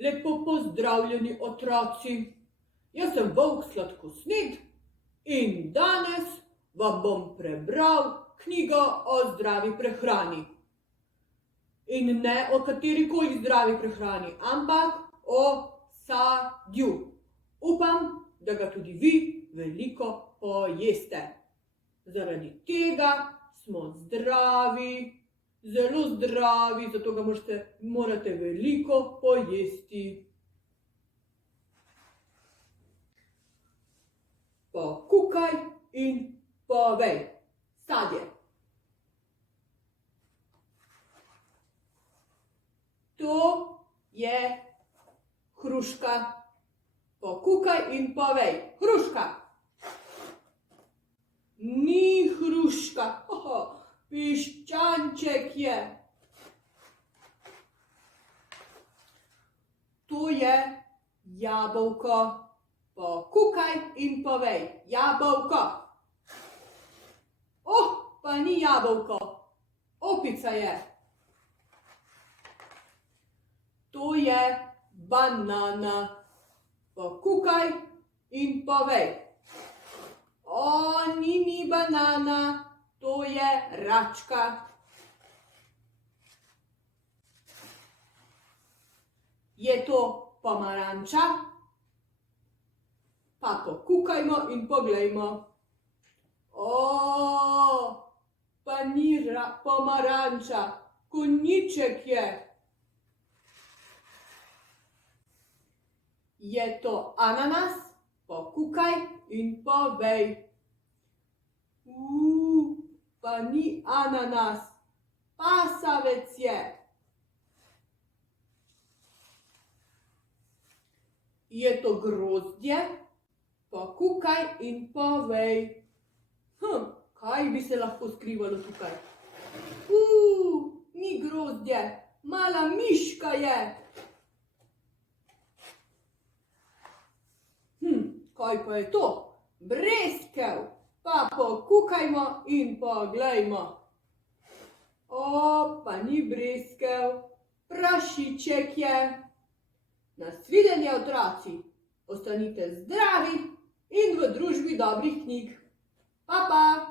Lepo pozdravljeni, otroci. Jaz sem Volk Sladkosned in danes vam bom prebral knjigo o zdravi prehrani. In ne o katerikoli zdravi prehrani, ampak o sadju. Upam, da ga tudi vi veliko pojeste. Zaradi tega smo zdravi. Zelo zdravi, zato ga morate veliko pojesti. Pokukaj in povej. Sadje. To je hruška. Pokukaj in povej. Hruška. Ni hruška. Piščanček je. To je jabolko. Pokukaj in povej. Jabolko. Pa ni jabolko. Opica je. To je banana. Pokukaj in povej. Ni banana. To je račka. Je to pomaranča? Pa pokukajmo in poglejmo. Pa ni pomaranča, konjiček je. Je to ananas? Pokukaj in povej. Pa ni ananas, pasavec je. Je to grozdje? Pokukaj in povej. Kaj bi se lahko skrivalo tukaj? Ni grozdje, mala miška je. Kaj pa je to? Breskev. Pa pokukajmo in poglejmo. Pa ni breskev, prašiček je. Nasvidenje, otroci. Ostanite zdravi in v družbi dobrih knjig. Pa, pa.